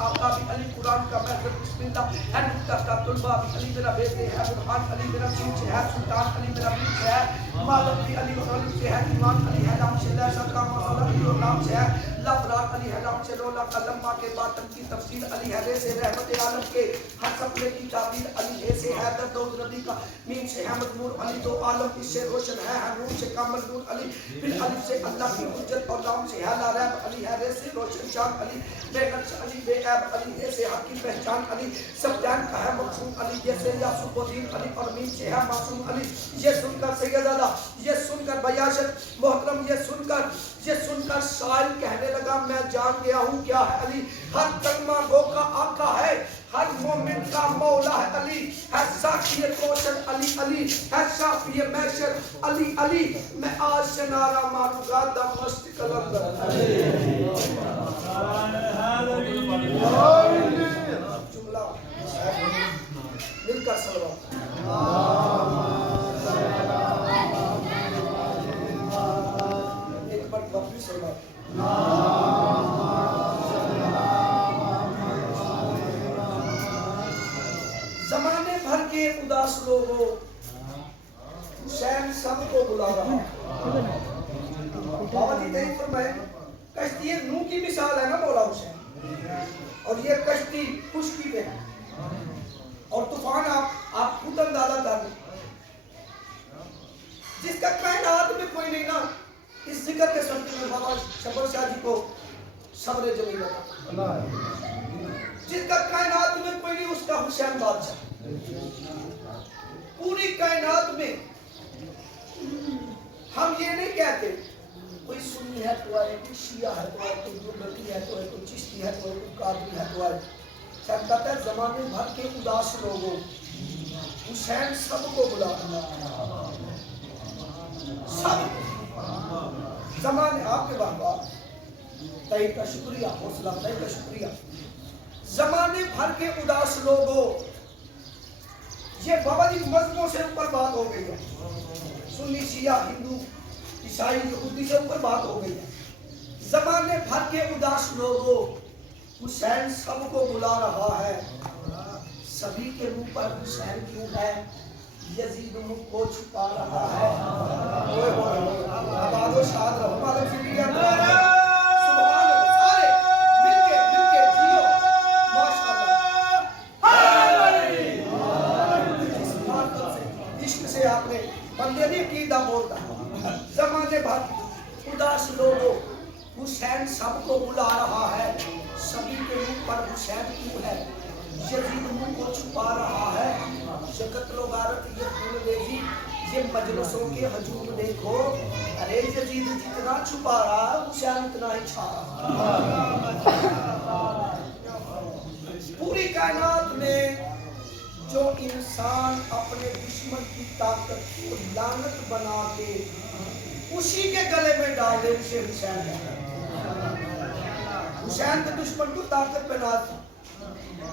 آقا بھی علی قرآن کا محضر بسم اللہ ہے نکتہ کا طلبہ بھی علی میرا بیٹے ہے برحان علی میرا چیچ ہے سلطان علی میرا بیچ ہے مالک بھی علی غالب سے ہے ایمان علی ہے نام سے لیسا کام علی اور نام سے ہے لفرار علی ہے نام سے لولا قلمہ کے باطن کی تفسیر علی ہے سے رحمت عالم کے ہر سپنے کی تعبیر علی ہے سے ہے درد و نبی کا میم سے ہے مدمور علی تو عالم اس سے روشن ہے نور سے کامل نور علی پھر علی سے اللہ کی حجت اور نام سے ہے لا ریب علی ہے سے روشن شان علی بے نقص علی بے عیب علی ہے سے حق کی پہچان علی سب جان کا ہے مقصود علی جیسے یاسوب الدین علی اور میم سے ہے معصوم علی یہ سن کر سید اعلیٰ یہ سن کر بیاشت محترم یہ سن کر شاعر کہنے لگا میں جان گیا ہوں کیا ہے علی ہر کلمہ گو کا آقا ہے ہر مومن کا مولا ہے علی ہے ساقی کوشن علی علی ہے شافی محشر علی علی میں آج سے نعرہ ماروں گا دمشق قلندر جملہ مل کر صلوات ایک بار واپس صلوات زمانے بھر کے اداس لوگوں حسین سب کو بلا رہا بابا جی تحریر فرمائے کشتی نوح کی مثال ہے نا مولا حسین اور یہ کشتی خشکی پہ ہے اور طوفان آپ خود اندازہ کر لیں جس کا کائنات میں کوئی نہیں نا اس ذکر کے سنتے میں بابا شبر شاہ جی کو صبر جمیل عطا جس کا کائنات میں کوئی نہیں اس کا حسین بادشاہ پوری کائنات میں ہم یہ نہیں کہتے کوئی سنی ہے تو آئے کوئی شیعہ ہے تو آئے کوئی گلبتی ہے تو آئے کوئی چشتی ہے تو آئے کوئی قادری ہے تو آئے سب کہتا ہے زمانے بھر کے اداس لوگوں حسین سب کو بلا سب زمانے آپ کے بابا تحریر کا شکریہ حوصلہ تحریر کا شکریہ زمانے بھر کے اداس لوگوں یہ بابا جی مذہبوں سے اوپر بات ہو گئی ہے سنی شیعہ ہندو عیسائی یہودی سے اوپر بات ہو گئی ہے زمانے بھر کے اداس لوگوں حسین سب کو بلا رہا ہے سبھی کے منہ پر حسین کیوں ہے یزید منہ کو چھپا رہا ہے آباد و شاد رہو مالک سے بھی کیا سبحان اللہ سارے مل کے جیو ماشاءاللہ جس بات سے عشق سے آپ نے بندے بھی عقیدہ بولتا زمانے بھر اداس لوگوں حسین سب کو بلا رہا ہے سبھی کے منہ پر حسین کیوں ہے یزید منہ کو چھپا رہا ہے یہ قتل و غارت یہ خون ریزی یہ مجلسوں کے ہجوم دیکھو ارے یزید جتنا چھپا رہا حسین اتنا ہی چھا رہا پوری کائنات میں جو انسان اپنے دشمن کی طاقت کو لعنت بنا کے اسی کے گلے میں ڈال دے اسے حسین ہے حسین کے دشمن کو طاقت پہ ناز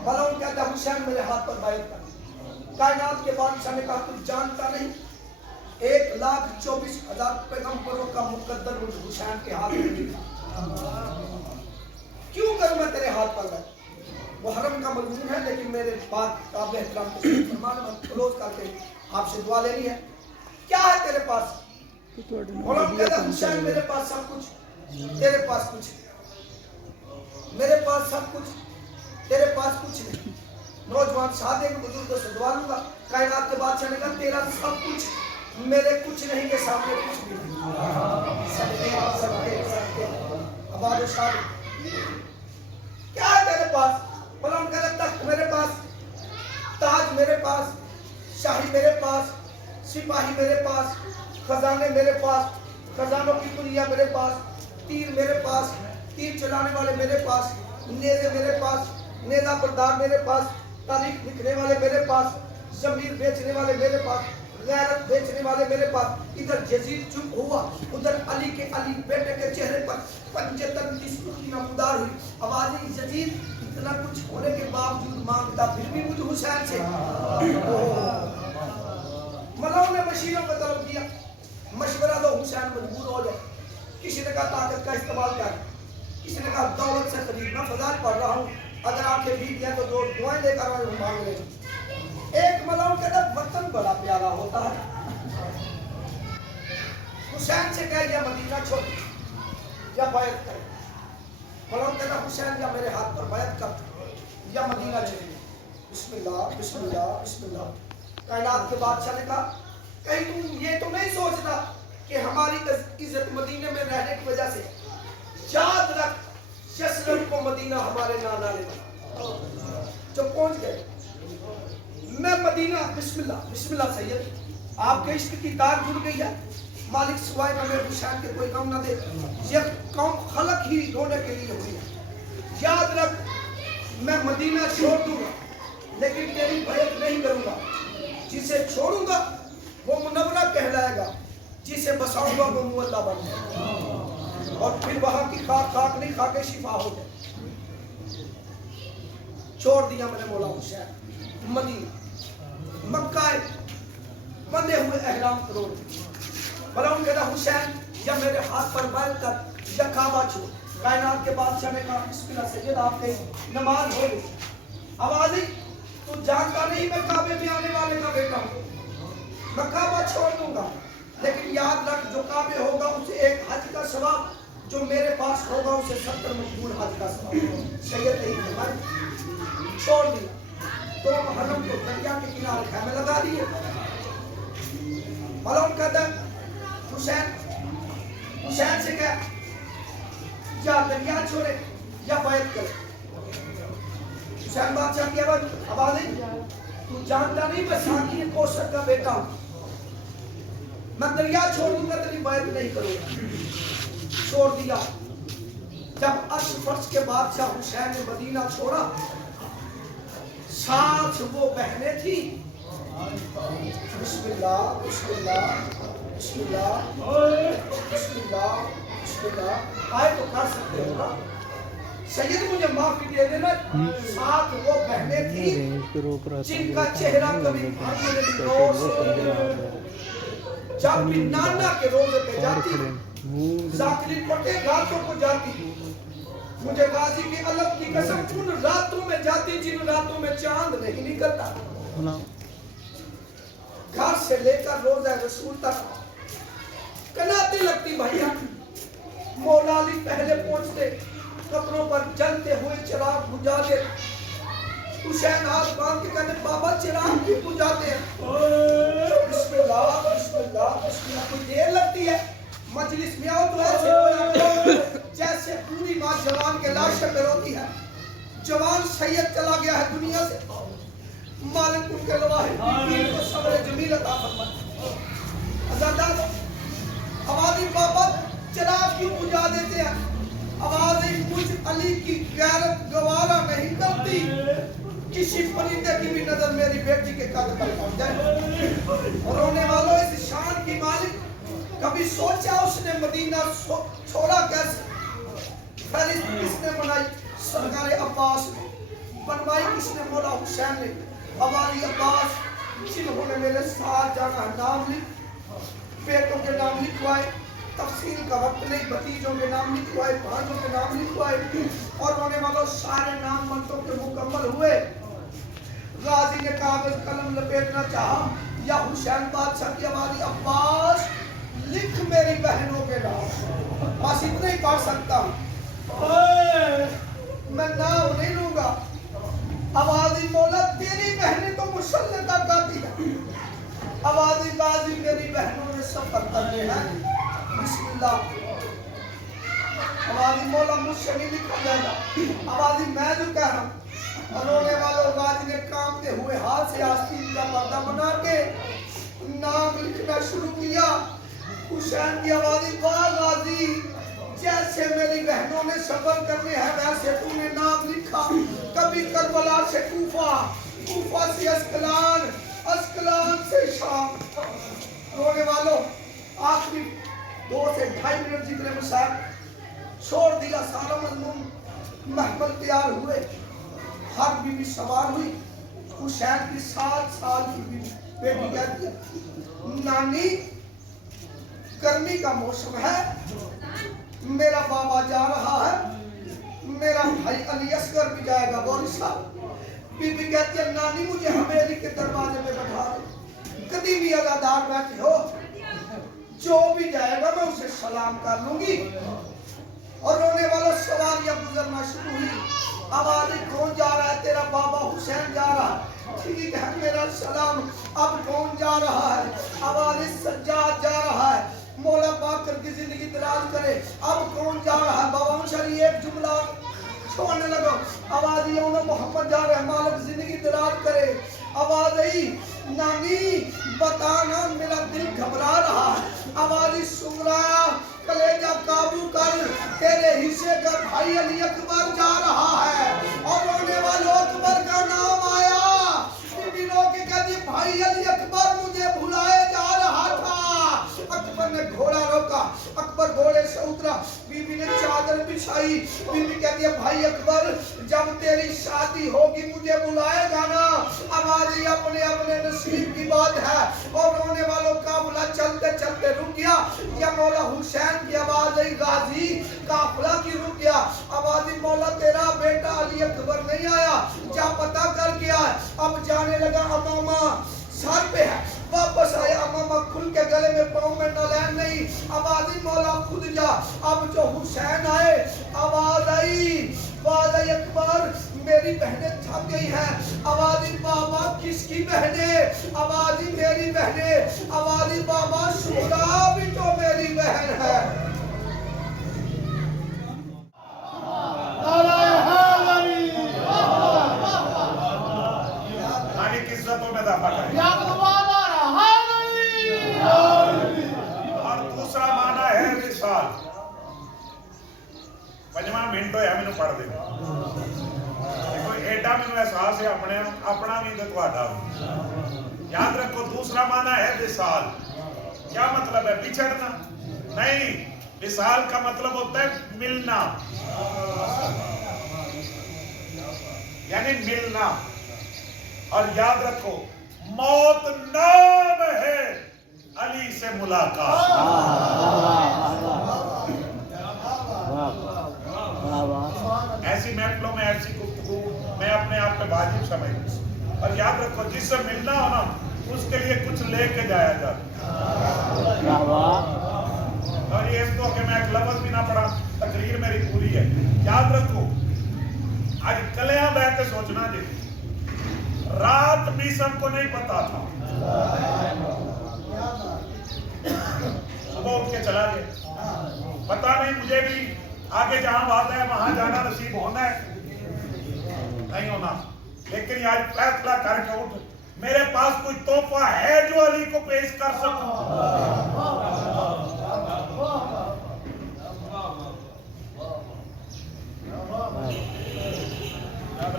ملعون کہتا ہے حسین میرے ہاتھ پر بیعت کر کائنات کے بادشاہ نے کہا تو جانتا نہیں 1,24,000 پیغمبروں کا مقدر حسین کے ہاتھ میں نہیں تھا کیوں کروں میں تیرے ہاتھ پر بیعت وہ حرم کا مضمون ہے لیکن میرے بات قابل احترام کو فرمان میں کلوز کر کے آپ سے دعا لینی ہے کیا ہے تیرے پاس ملعون کہتا ہے حسین میرے پاس سب کچھ تیرے پاس کچھ میرے پاس سب کچھ تیرے پاس کچھ نہیں نوجوان شادی کے بزرگوں سے دعا لوں گا کائنات کے بادشاہ نے کہا تیرا سب کچھ میرے کچھ نہیں کے سامنے کچھ بھی نہیں سکتے آباد و شاد کیا ہے تیرے پاس ملعون کہتا ہے تخت میرے پاس تاج میرے پاس شاہی میرے پاس سپاہی میرے پاس خزانے میرے پاس خزانوں کی کنیاں میرے پاس تیر میرے پاس تیر چلانے والے میرے پاس نیزے میرے پاس نیزہ بردار میرے پاس تاریخ لکھنے والے میرے پاس ضمیر بیچنے والے میرے پاس غیرت بیچنے والے میرے پاس ادھر یزید چپ ہوا ادھر علی کے علی بیٹے کے چہرے پر پنجتن کی سرخی نمودار ہوئی آواز یزید اتنا کچھ ہونے کے باوجود مانگتا پھر بھی مجھے حسین سے ملعون نے مشیروں کو طلب کیا مشورہ دو حسین مجبور ہو جائے کسی نے کہا طاقت کا استعمال کر کسی نے کہا دولت سے خریدنا فضائل پڑھ رہا ہوں اگر آنکھیں بھیگ ہیں تو جو دعائیں لے کر آئے وہ مانگ لیں. ایک ملعون کہتا وطن بڑا پیارا ہوتا ہے. حسین سے کہہ یا مدینہ چھوڑ یا بیعت کر. ملعون کہتا حسین یا میرے ہاتھ پر بیعت کر یا مدینہ چلے. بسم اللہ بسم اللہ بسم اللہ. کائنات کے بادشاہ نے کہا کہیں تم یہ تو نہیں سوچتا کہ ہماری عزت مدینے میں رہنے کی وجہ سے. یاد رکھ یثرب کو مدینہ ہمارے نانا نے بنا. جب پہنچ گئے میں مدینہ بسم اللہ سید آپ کے عشق کی تار جڑ گئی ہے. مالک سوائے ہمیں حسین کے کوئی غم نہ دے. یہ قوم خلق ہی رونے کے لیے ہوئی ہے. یاد رکھ میں مدینہ چھوڑ دوں گا لیکن تیری بیعت نہیں کروں گا. جسے چھوڑوں گا وہ منورہ کہلائے گا, جسے بساؤں گا وہ مولا بن جائے گا. اور پھر وہاں کی خاک نہیں کھا کے شفا ہو جائے. چھوڑ دیا میں نے مولا حسین. مدینہ مکہ بندے ہوئے احرام کروڑ. ملعون کہتا حسین یا میرے ہاتھ پر بیعت کر یا کعبہ چھوڑ. کائنات کے بادشاہ نے کہا بسم اللہ سید آپ کے نماز ہو گئی. آوازی تو جانتا نہیں میں کعبے میں آنے والے کا بیٹا ہوں. میں کعبہ چھوڑ دوں گا لیکن یاد رکھ جو کعبے ہوگا اسے ایک حج کا ثواب, جو میرے پاس ہوگا اسے 70 مقبول حج کا ثواب. سید نہیں فرمایا چھوڑ دیا. تو محرم کو دریا کے کنارے خیمے لگا دیے. ملعون کہتا ہے حسین سے کہا یا دریا چھوڑے یا بیعت کرے. حسین بادشاہ کی آواز تو جانتا نہیں میں ساقی کوثر کا بیٹا ہوں. میں دریا چھوڑ دوں گا تیری بیعت نہیں کروں گا. چھوڑ دیا. جب عرش فرش کے بادشاہ حسین نے مدینہ چھوڑا ساتھ وہ بہنیں تھی. بسم اللہ بسم اللہ بسم اللہ بسم اللہ بسم اللہ. آئے تو کر سکتے ہو نا سید مجھے معافی دے دینا. ساتھ وہ بہنیں تھی جن کا چہرہ کبھی جب بھی نانا کے روزے پہ جاتی ذاکرین پٹے راتوں کو جاتی. مجھے غازی کے علم کی قسم ان راتوں میں جاتی جن راتوں میں چاند نہیں نکلتا. گھر سے لے کر روزہ رسول تک کناتی لگتی بھائیا. مولا علی پہلے پہنچتے کپڑوں پر جلتے ہوئے چراغ بجھا دے. حسین ہاتھ باندھ کے کہتے بابا چراغ بھی بجھاتے ہیں. بسم اللہ بسم اللہ بسم اللہ. کوئی دیر لگتی ہے مجلس میں آؤ تو ایسے جیسے پوری بات جوان کے لاشے پہ روتی ہے. جوان سید چلا گیا ہے دنیا سے. مالک ان کے لواہ دین کو صبر جمیل عطا فرمائے. آزادار آوازی بابا چراغ کیوں بجھا دیتے ہیں. آوازی مجھ علی کی غیرت گوارا نہیں کرتی. کسی پرندے کی بھی نظر میری بیٹی کے قد پر پہنچ جائے. اور رونے والوں اس شان کی مالک کبھی سوچا اس نے مدینہ چھوڑا کیسے. فہرست کس نے بنائی سرکار عباس نے. بنوائی کس نے مولا حسین نے. ہماری عباس جنہوں نے میرے ساتھ جانا ہے نام لکھ. بیٹوں کے نام لکھوائے. تفصیل کا وقت نہیں. بھتیجوں کے نام لکھوائے. بھانجوں کے نام لکھوائے. اور رونے والوں سارے نام منتوں کے مکمل ہوئے. غازی نے کاغذ قلم لپیٹنا چاہا یا حسین بادشاہ کی آواز عباس لکھ میری بہنوں کے نام. بس اتنا ہی پڑھ سکتا ہوں. میں نام نہیں لوں گا. آوازی مولا تیری بہنیں تو مسلطہ گاتی ہیں. آوازی غازی میری بہنوں نے سفر کرنے ہیں. بسم اللہ. آوازی مولا مجھ سے نہیں لکھا جائے گا. آوازی میں جو کہہ رہا ہوں. اور رونے والوں غازی نے کامتے ہوئے ہاتھ سے آستین کا پردہ بنا کے نام لکھنا شروع کیا. حسین کی آوازی واہ غازی جیسے میری بہنوں نے سفر کرنے ہیں ویسے تو نے نام لکھا. کبھی کربلا سے کوفہ, کوفہ سے اسکلان, اسکلان سے شام. رونے والوں آخری 2 سے 2.5 منٹ ذکر مسائل چھوڑ دیا. سارا مضمون محمل تیار ہوئے. ہر بی بی سوار ہوئی. حسین کی 7 سال کی بیٹی کہتی ہے نانی گرمی کا موسم ہے, میرا بابا جا رہا ہے, میرا بھائی علی اصغر بھی جائے گا گوری صاحب. بی بی کہتی ہے نانی مجھے حویلی کے دروازے میں بٹھا دے. کبھی بھی ادادار بیٹھے ہو, جو بھی جائے گا میں اسے سلام کر لوں گی. اور رونے والا سواریاں گزرنا شروع ہوئی. آوازیں کون جا رہا ہے؟ تیرا بابا حسین جا رہا ہے. ٹھیک ہے میرا سلام. اب کون جا رہا ہے؟ آوازیں سجاد جا رہا ہے. مولا باقر کی زندگی دراز کرے. اب کون جا رہا ہے؟ بابا مشاری ایک جملہ چھوڑنے لگا. آواز یہ انہوں محمد جا رہا ہے, مالک زندگی دراز کرے. آواز آئی نانی بتانا میرا دل گھبرا رہا ہے. آواز سمرا کلیجہ قابو کر, تیرے حصے کا بھائی علی اکبر جا رہا ہے. اور رونے والوں اکبر کا نام آیا. بی بی رو کے کہتی بھائی علی اکبر مجھے بھلائے جا رہا تھا. اکبر نے گھوڑا روکا, اکبر گھوڑے سے اترا. بی بی نے چادر بچھائی. بی بی کہتی ہے بھائی اکبر جب تیری شادی ہوگی مجھے بلائے گا نا. آواز یہ اپنے اپنے نصیب کی بات ہے. اور رونے والوں قافلہ چلتے چلتے رک گیا. یا مولا حسین کی آواز آئی غازی قافلہ کی رک گیا. آواز مولا تیرا بیٹا علی اکبر نہیں آیا, جا پتہ کر کے آئے. اب جانے لگا. امامہ سر پہ ہے, واپس آیا. امامہ کھل کے گلے میں پاؤں میں نالین نہیں. آواز مولا خود جا. اب جو حسین آئے آواز آئی اکبر میری بہنیں تھک گئی ہیں. آواز بابا کس کی بہنیں؟ آواز میری بہنیں. آواز بابا شورا بھی تو میری بہن ہے. اور دوسرا معنی ہے وصال. پنجواں منٹ ہویا مینوں پڑھ دے. کوئی ایڈا مینوں احساس ہے اپنا بھی تے تہاڈا بھی. یاد رکھو دوسرا معنی ہے وصال. کیا مطلب ہے؟ بچھڑنا نہیں. وصال کا مطلب ہوتا ہے ملنا, یعنی ملنا. اور یاد رکھو موت نام ہے علی سے ملاقات. ایسی محفلوں میں ایسی گفتگو میں اپنے آپ پہ واجب سمجھتا. اور یاد رکھو جس سے ملنا ہو نا اس کے لیے کچھ لے کے جایا جاتا. اور یہ اس کو کہ میں ایک لفظ بھی نہ پڑھا, تقریر میری پوری ہے. یاد رکھو آج کلیاں بیٹھ کے سوچنا جی, رات میسن کو نہیں پتا تھا, صبح اٹھ کے چلا گیا. پتا نہیں مجھے بھی آگے جہاں بات ہے وہاں جانا نصیب ہونا ہے نہیں ہونا, لیکن آج فیصلہ کر کے اٹھ میرے پاس کوئی تحفہ ہے جو علی کو پیش کر سکوں.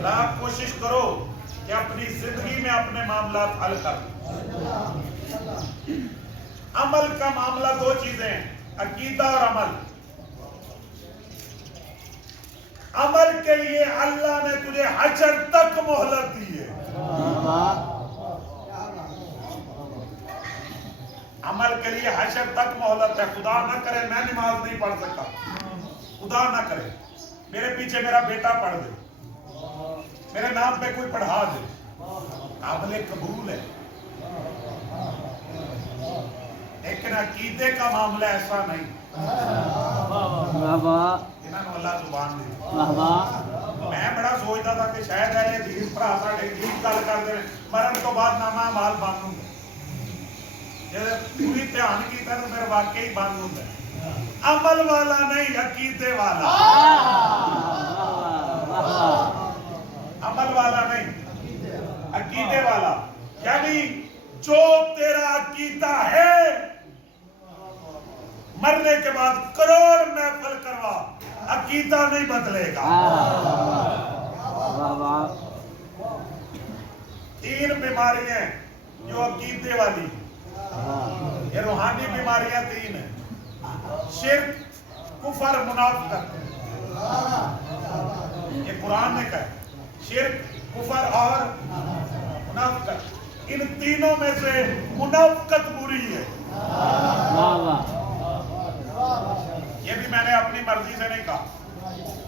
اب کوشش کرو کہ اپنی زندگی میں اپنے معاملات حل کر. عمل کا معاملہ دو چیزیں ہیں, عقیدہ اور عمل. عمل کے لیے اللہ نے تجھے حشر تک مہلت دی ہے. عمل کے لیے حشر تک مہلت ہے. خدا نہ کرے میں نماز نہیں پڑھ سکتا, خدا نہ کرے میرے پیچھے میرا بیٹا پڑھ دے, میرے نام پہ کوئی پڑھا دے, قابل قبول ہے. لیکن عقیدے کا معاملہ ایسا نہیں. انہوں اللہ زبان دی. میں بڑا سوچتا تھا کہ شاید ہے حدیث بھرا ساڈے ٹھیک گل کر دے, مرن تو بعد نامہ مال بند ہوں پوری دھیان کیتا تو پھر واقعی بند ہوتا ہے. عمل والا نہیں, عقیدے والا. عمل والا نہیں, عقیدے والا. یعنی جو تیرا عقیدہ ہے مرنے کے بعد کروڑ محفل کروا, عقیدہ نہیں بدلے گا. تین بیماریاں جو عقیدے والی, یہ روحانی بیماریاں تین ہیں: شرک, کفر, منافقت. یہ قرآن نے کہا شرک, کفر اور منافقت. ان تینوں میں سے منافقت بری ہے. یہ بھی میں نے اپنی مرضی سے نہیں کہا.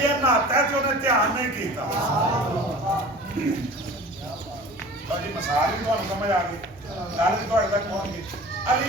ਤੇ ਇਹ ਨਹਾਤਾ ਤੇ ਉਹਨੇ ਧਿਆਨ ਨਹੀਂ ਕੀਤਾ। ਜੀ ਮਿਸਾਲ ਵੀ ਤੁਹਾਨੂੰ ਸਮਝ ਆ ਗਈ, ਗੱਲ ਵੀ ਤੁਹਾਡੇ ਤੱਕ ਪਹੁੰਚ ਗਈ। ਅਲੀ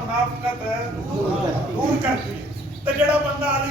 ਮੁਨਾਫਿਕਤ ਦੂਰ ਕਰਦੀ ਹੈ। ਤੇ ਜਿਹੜਾ ਬੰਦਾ ਅਲੀ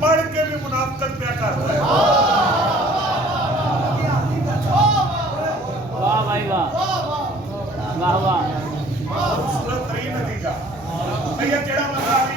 ਪੜ੍ਹ ਕੇ ਵੀ ਮੁਨਾਫਿਕਤ ਪਿਆ ਕਰਦਾ ਹੈ, ਵਾਹ ਭਾਈ ਵਾਹ, ਵਾਹ ਵਾਹ, ਖੂਬਸੂਰਤ ਤਰੀਨ ਨਤੀਜਾ। ਤੇ ਇਹ ਜਿਹੜਾ ਬੰਦਾ ਅਲੀ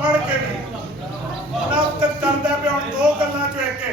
ਪੜ੍ਹ ਕੇ ਵੀ ਮੁਨਾਫਿਕਤ ਕਰਦਾ ਪਿਆ, ਹੁਣ ਦੋ ਗੱਲਾਂ ਚੋਂ ਇੱਕ ਹੈ,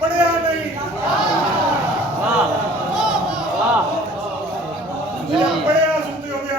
ਪੜ੍ਹਿਆ ਨਹੀਂ, ਵਾਹ ਵਾਹ, ਜਿਹੜਾ ਪੜ੍ਹਿਆ ਸੁਣਦੇ ਹੋ ਗਿਆ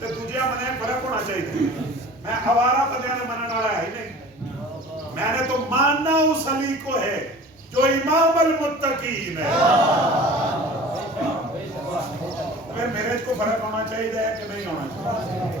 ਤੇ ਦੂਜਿਆਂ ਮਨੇ ਫਰਕ ਹੋਣਾ ਚਾਹੀਦਾ। ਮੈਂ ਆਵਾਰਾ ਬੰਦਿਆਂ ਦੇ ਮੰਨਣ ਵਾਲਾ ਹੈ ਹੀ ਨਹੀਂ। ਮੈਨੇ ਤਾਂ ਮਾਨਨਾ ਉਸ ਅਲੀ ਕੋ ਹੈ ਜੋ ਇਮਾਮ ਅਲ ਮੁਤਕੀਨ ਹੈ। ਫਿਰ ਮੇਰੇ ਚ ਕੋ ਫਰਕ ਹੋਣਾ ਚਾਹੀਦਾ ਹੈ ਕਿ ਨਹੀਂ ਹੋਣਾ ਚਾਹੀਦਾ।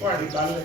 ਤੁਹਾਡੀ ਗੱਲ ਹੈ।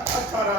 18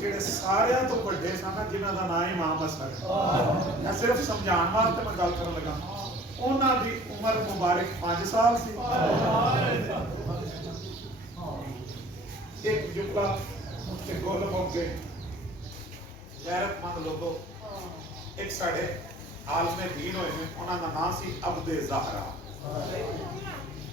ਜਿਹੜੇ ਸਾਰਿਆਂ ਤੋਂ ਵੱਡੇ ਸਨ ਜਿਨ੍ਹਾਂ ਦਾ ਨਾਮ ਇਮਾਮ ਹਸਨ ਹੈ, ਮੈਂ ਸਿਰਫ ਸਮਝਾਉਣ ਵਾਸਤੇ ਮੈਂ ਗੱਲ ਕਰਨ ਲੱਗਾ। ਉਹਨਾਂ ਦੀ ਉਮਰ ਮੁਬਾਰਕ 5 ਸਾਲ ਸੀ। ਇੱਕ ਜੁਮਲਾ ਤੇ ਗੋਲ ਮੌਕੇ ਗੈਰਤਮੰਦ ਲੋਗੋ, ਇੱਕ ਸਾਡੇ ਆਲਮੇ ਦੀਨ ਹੋਏ ਨੇ, ਉਹਨਾਂ ਦਾ ਨਾਮ ਸੀ ਅਬਦੇ ਜ਼ਾਹਰਾ।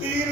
3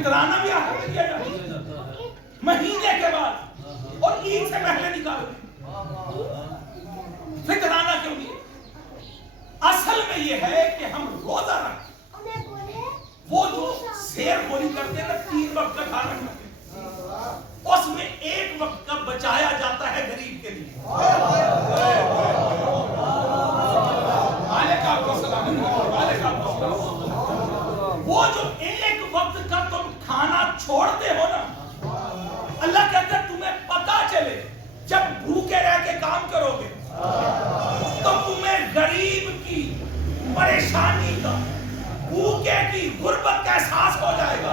فطرانہ بھی آخر میں کیا جاتا ہے مہینے کے بعد اور عید سے پہلے نکال دیں. فطرانہ کیوں نہیں؟ اصل میں یہ ہے کہ ہم روزہ رکھیں. وہ جو سیر گولی کرتے ہیں نا 3 وقت کا کھانا کھاتے ہیں اس میں 1 وقت کا بچایا جاتا ہے غریب کے لیے. وہ جو 1 وقت کا تم کھانا چھوڑتے ہو نا اللہ کہتا ہے تمہیں پتا چلے جب بھوکے رہ کے کام کرو گے تو تمہیں غریب کی پریشانی کا بھوکے کی غربت کا احساس ہو جائے گا.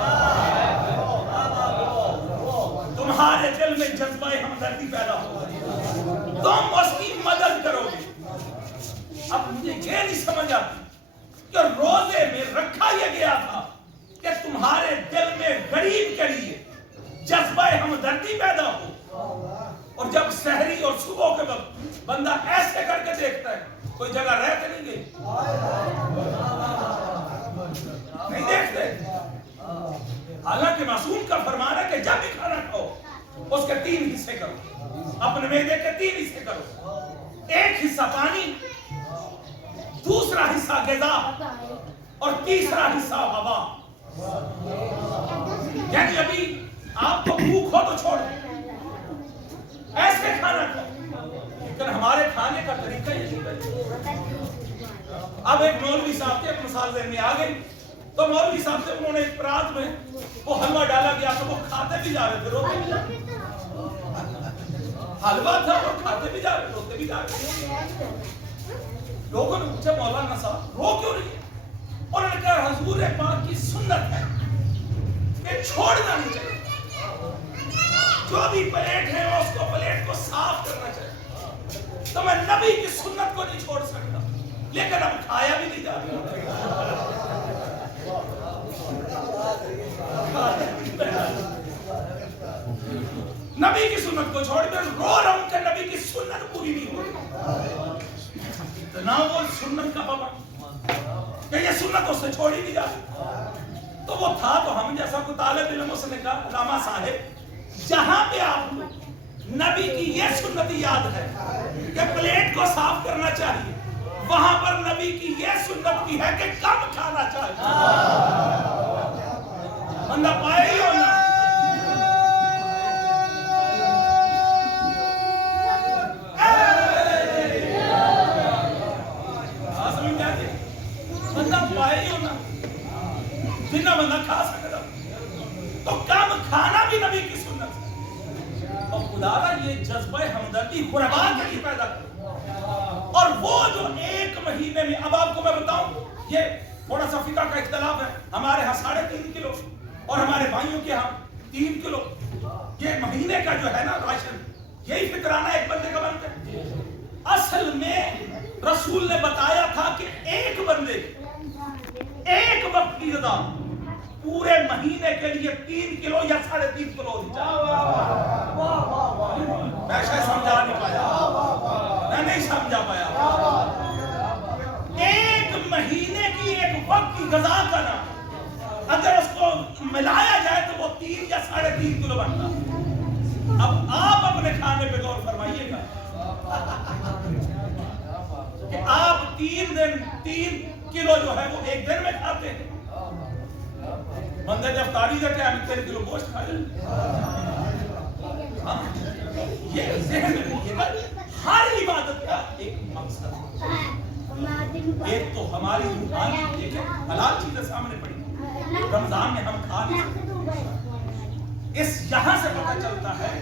تمہارے دل میں جذبہ ہمدردی پیدا ہوگا تم اس کی مدد کرو گے. اب مجھے یہ نہیں سمجھ آتی کہ روزے میں رکھا یہ گیا تھا کہ تمہارے دل میں غریب کے لیے جذبہ ہمدردی پیدا ہو اور جب سحری اور صبح کے وقت بندہ ایسے کر کے دیکھتا ہے کوئی جگہ رہتے نہیں گئی نہیں دیکھتے. حالانکہ معصوم کا فرمان ہے کہ جب بھی کھانا کھاؤ اس کے 3 حصے کرو. اپنے معدے کے 3 حصے کرو. 1 حصہ پانی, دوسرا حصہ غذا اور تیسرا حصہ ہوا. یعنی ابھی آپ کو بھوک ہو تو چھوڑ ایسے کھانا کھاؤ. لیکن ہمارے کھانے کا طریقہ یہ نہیں ہے. اب ایک مولوی صاحب تھے, مثال ذہن میں آ گئی تو مولوی صاحب سے انہوں نے ایک پرات میں وہ حلوہ ڈالا گیا تو وہ کھاتے بھی جا رہے تھے روتے بھی جا رہے تھے. حلوہ تھا وہ کھاتے بھی جا رہے روتے بھی جا رہے تھے. لوگوں نے پوچھا مولانا صاحب رو کیوں رہی ہے؟ انہوں نے کہا حضور پاک کی سنت ہے کہ چھوڑنا نہیں چاہیے. جو بھی پلیٹ ہے اس کو پلیٹ کو صاف کرنا چاہیے. تو میں نبی کی سنت کو نہیں چھوڑ سکتا لیکن اب کھایا بھی نہیں جاتا. نبی کی سنت کو چھوڑ کر رو رہا ہوں کہ نبی کی سنت پوری نہیں ہو رہی. اتنا وہ سنت کا پابند کہ یہ سنت اس سے چھوڑی نہیں جاتی. تو وہ تھا تو ہم جیسا کوئی طالب علم اس نے کہا علامہ صاحب جہاں پہ آپ کو نبی کی یہ سنت یاد ہے کہ پلیٹ کو صاف کرنا چاہیے وہاں پر نبی کی یہ سنت بھی ہے کہ کم کھانا چاہیے. بندہ پائے ہی ہونا بندہ پائے ہی ہونا جنہ بندہ کھا سکتا تو کم کھانا بھی نبی کی سنت ہے. اور خدا را یہ جذبہ ہمدردی غربا کے لیے پیدا کرو. اور وہ جو 1 مہینے میں اب آپ کو میں بتاؤں یہ تھوڑا سا فقہ کا اختلاف ہے. ہمارے ہاں 3.5 کلو اور ہمارے بھائیوں کے ہاں 3 کلو یہ مہینے کا جو ہے نا راشن یہی فطرانہ ایک بندے کا بنتا ہے. اصل میں رسول نے بتایا تھا کہ ایک بندے 1 وقت کی غذا پورے مہینے کے لیے 3 کلو یا 3.5 کلو ہونی چاہیے. میں شاید سمجھا نہیں پایا, میں نہیں سمجھا پایا. 1 مہینے کی 1 وقت کی غذا کا نا اگر اس کو ملایا جائے تو وہ 3 یا 3.5 کلو بنتا. اب آپ اپنے کھانے پہ غور فرمائیے گا کہ آپ 3 کلو جو ہے وہ 1 دن میں کھاتے ہیں. بندے جب تاریخ ہے کہ ہم 3 کلو گوشت کھا لیں. یہ ذہن میں رکھیے گا ہر عبادت کا ایک مقصد ہے. ایک تو ہماری روحانی حلال چیزیں سامنے پڑی رمضان میں ہم کھا نہیں سکتے. اس یہاں سے پتہ چلتا ہے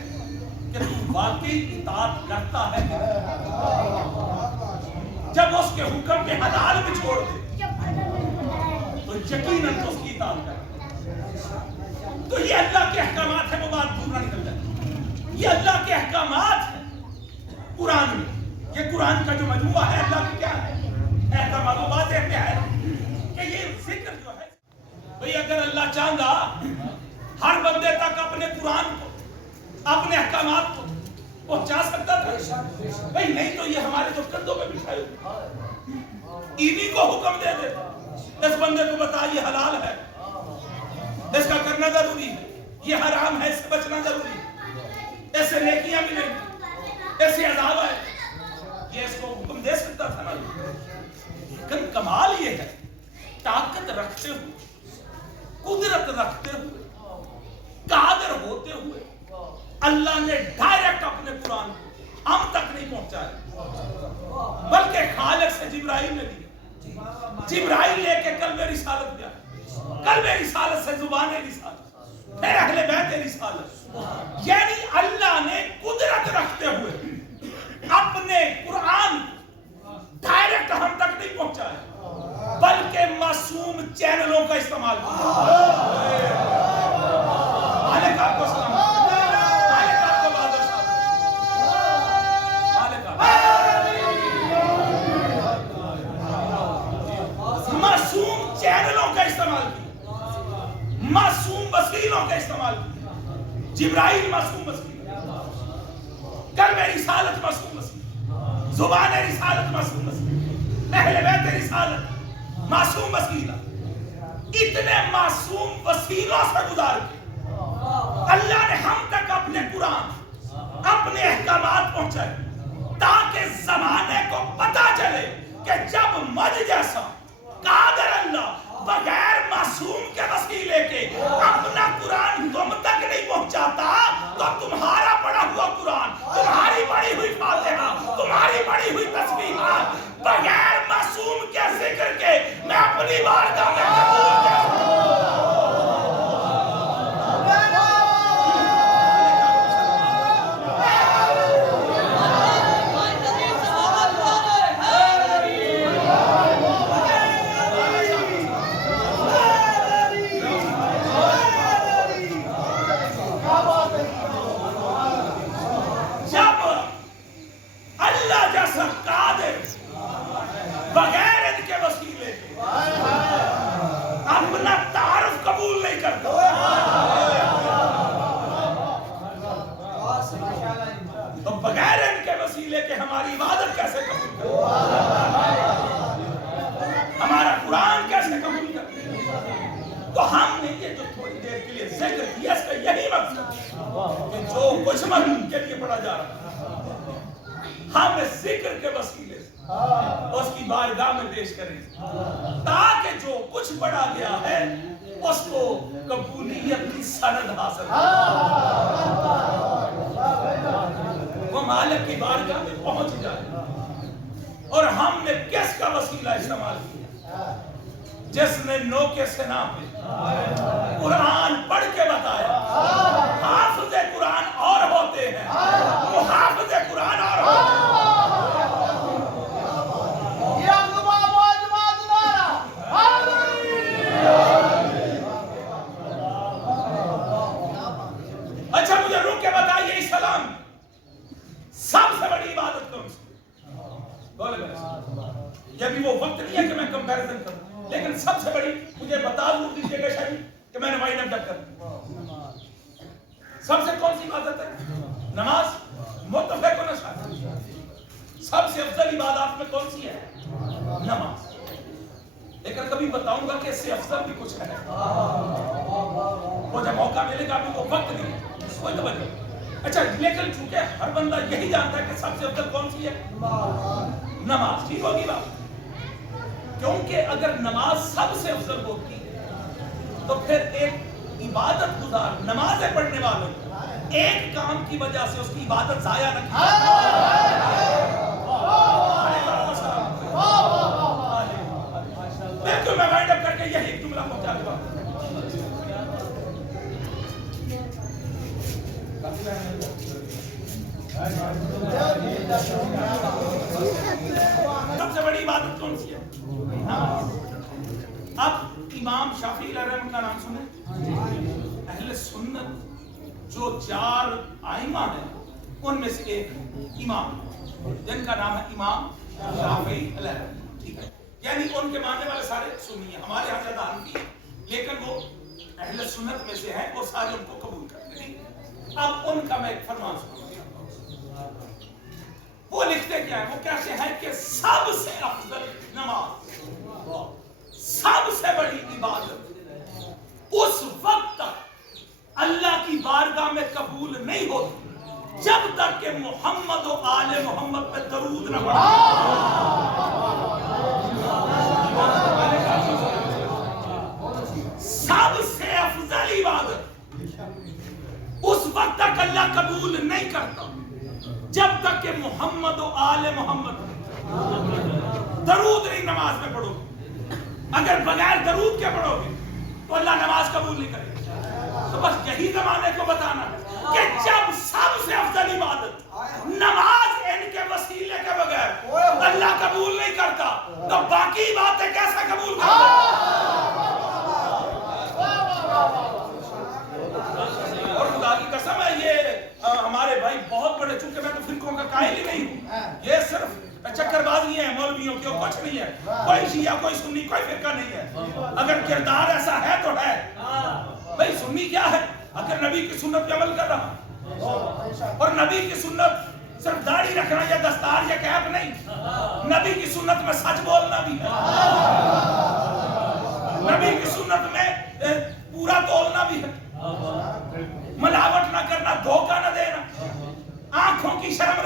کہ تو واقعی اطاعت کرتا ہے جب اس کے حکم کے حلال بھی چھوڑ دے تو یقیناً تو اس کی اطاعت کرتا. تو یہ اللہ کے احکامات ہیں, وہ بات دور نہ نکل جائے. یہ اللہ کے احکامات ہیں قرآن میں. یہ قرآن کا جو مجموعہ ہے اللہ کے کیا ہے احکامات. وہ بات ہے کیا ہے کہ یہ ذکر جو ہے بھئی اگر اللہ چاہتا ہر بندے تک اپنے قرآن کو اپنے احکامات کو پہنچا سکتا تھا بھئی, نہیں تو یہ ہمارے تو کندھوں پہ بٹھائے ہوئے انہی کو حکم دے دے اس بندے کو بتا یہ حلال ہے, اس کا کرنا ضروری ہے. یہ حرام ہے، اس سے بچنا ضروری ہے. اس سے نیکیاں ملیں گی، اس سے عذاب ہے. یہ اس کو حکم دے سکتا تھا نا. لیکن کمال یہ ہے طاقت رکھتے ہوئے، قدرت رکھتے ہوئے، قادر ہوتے ہوئے اللہ نے ڈائریکٹ اپنے قرآن کو ہم تک نہیں پہنچایا، بلکہ خالق سے جبرائیل نے دیا. جبرائیل لے کے قلب رسالت گیا، قلب رسالت سے زبان رسالت، پھر اہل بیت رسالت. یعنی اللہ نے قدرت رکھتے ہوئے اپنے قرآن ڈائریکٹ ہم تک نہیں پہنچایا، بلکہ معصوم چینلوں کا استعمال کیا. مالک آپ کو سلام، مالک آپ کو بادشاہ، مالک آپ معصوم چینلوں کا استعمال کیا، معصوم وسیلوں کا استعمال کیا. جبرائیل معصوم وسیلہ، قلب رسالت معصوم وسیلہ، زبان رسالت معصوم وسیلہ، اہل بیت رسالت معصوم وسیلہ. اتنے معصوم وسیلوں سے گزار کے اللہ نے ہم تک اپنے قرآن، اپنے احکامات پہنچائے، تاکہ زمانے کو پتا چلے کہ جب مجھ جیسا قادر اللہ بغیر معصوم کے وسیلے کے اپنا قرآن تم تک نہیں پہنچاتا، تو تمہارا پڑھا ہوا قرآن، تمہاری پڑھی ہوئی فاتحہ، تمہاری پڑھی ہوئی تسبیحات بغیر معصوم کے ذکر کے میں اپنی بارگاہ میں قبول کیا. بغیر ان کے وسیلے کے اپنا تعارف قبول نہیں کرتا، تو بغیر ان کے وسیلے کے ہماری عبادت کیسے قبول کرتے، ہمارا قرآن کیسے قبول کرتے. تو ہم نے یہ جو تھوڑی دیر کے لیے ذکر کیا، اس کا یہی مقصد کہ جو کچھ مخلوق کے لیے پڑھا جا رہا ہے ہم اس ذکر کے وسیلے سے اس کی بارگاہ میں پیش کریں، تاکہ جو کچھ پڑھا گیا ہے اس کو قبولیت کی سند حاصل ہو، وہ مالک کی بارگاہ میں پہنچ جائے. اور ہم نے کس کا وسیلہ استعمال کیا؟ جس نے نو کے سنا پہ قرآن پڑھ کے بتایا حافظ قرآن اور ہوتے ہیں، وہ حافظ قرآن اور ہوتے ہیں. اچھا مجھے روک کے بتائیے اسلام سب سے بڑی عبادت کون سی؟ یہ بھی وہ وقت نہیں ہے کہ میں کمپیریزن کروں، لیکن سب سے بڑی مجھے بتا دوں دیجیے گا شاید کہ میں نے وائنڈ اپ ڈک کر سب سے کون سی عبادت ہے؟ نماز. متفق ہونا چاہیے سب سے افضل عبادات میں کون سی ہے؟ نماز. لیکن کبھی بتاؤں گا کہ اس سے افضل بھی کچھ ہے، وہ جب موقع ملے گا. ابھی وہ وقت نہیں ہے، کوئی توجہ. اچھا لیکن چونکہ ہر بندہ یہی جانتا ہے کہ سب سے افضل کون سی ہے؟ نماز. ٹھیک ہوگی بات؟ کیونکہ اگر نماز سب سے افضل ہوتی تو پھر ایک عبادت گزار نمازیں پڑھنے والوں ایک کام کی وجہ سے اس کی عبادت ضائع نہ کی. بالکل میں وائنڈ اپ کر کے یہی جملہ پہنچا دوں. سب سے بڑی عبادت کون سی ہے؟ اب امام شافعی علیہ الرحمۃ کا نام سنیں. اہل سنت جو 4 ائمہ ہیں ان میں سے ایک امام جن کا نام ہے امام شافعی علیہ الرحمۃ. ٹھیک ہے، یعنی ان کے ماننے والے سارے سنی ہیں. ہمارے یہاں زیادہ حنفی ہیں لیکن وہ اہل سنت میں سے ہیں اور سارے ان کو قبول کرتے ہیں. اب ان کا میں ایک فرمان سنوں. وہ لکھتے کیا ہے؟ وہ کہتے ہیں کہ سب سے افضل نماز، سب سے بڑی عبادت اس وقت تک اللہ کی بارگاہ میں قبول نہیں ہوتی جب تک کہ محمد و آل محمد پہ درود نہ پڑھے. سب سے افضل عبادت اس وقت تک اللہ قبول نہیں کرتا جب تک کہ محمد و آل محمد درود نہیں نماز میں پڑھو گے. اگر بغیر درود کے پڑھو گے تو اللہ نماز قبول نہیں کرے گا. تو بس یہی زمانے کو بتانا ہے کہ جب سب سے افضل عبادت نماز ان کے وسیلے کے بغیر اللہ قبول نہیں کرتا تو باقی باتیں کیسے قبول کرتا. اور خدا کی قسم ہے یہ ہمارے بھائی بہت بڑے, چونکہ میں تو فرقوں کا قائل ہی نہیں ہوں, یہ صرف چکر بازی ہیں مولویوں کی اور کچھ نہیں ہے. کوئی شیعہ کوئی سنی کوئی فرقہ نہیں ہے. اگر کردار ایسا ہے تو ہے. بھائی سنی کیا ہے؟ اگر نبی کی سنت پہ عمل کر رہا, اور نبی کی سنت صرف داڑھی رکھنا یا دستار یا کیپ نہیں, نبی کی سنت میں سچ بولنا بھی ہے, نبی کی سنت میں پورا تولنا بھی ہے, ملاوٹ نہ کرنا, دھوکہ نہ دینا, آنکھوں کی شرم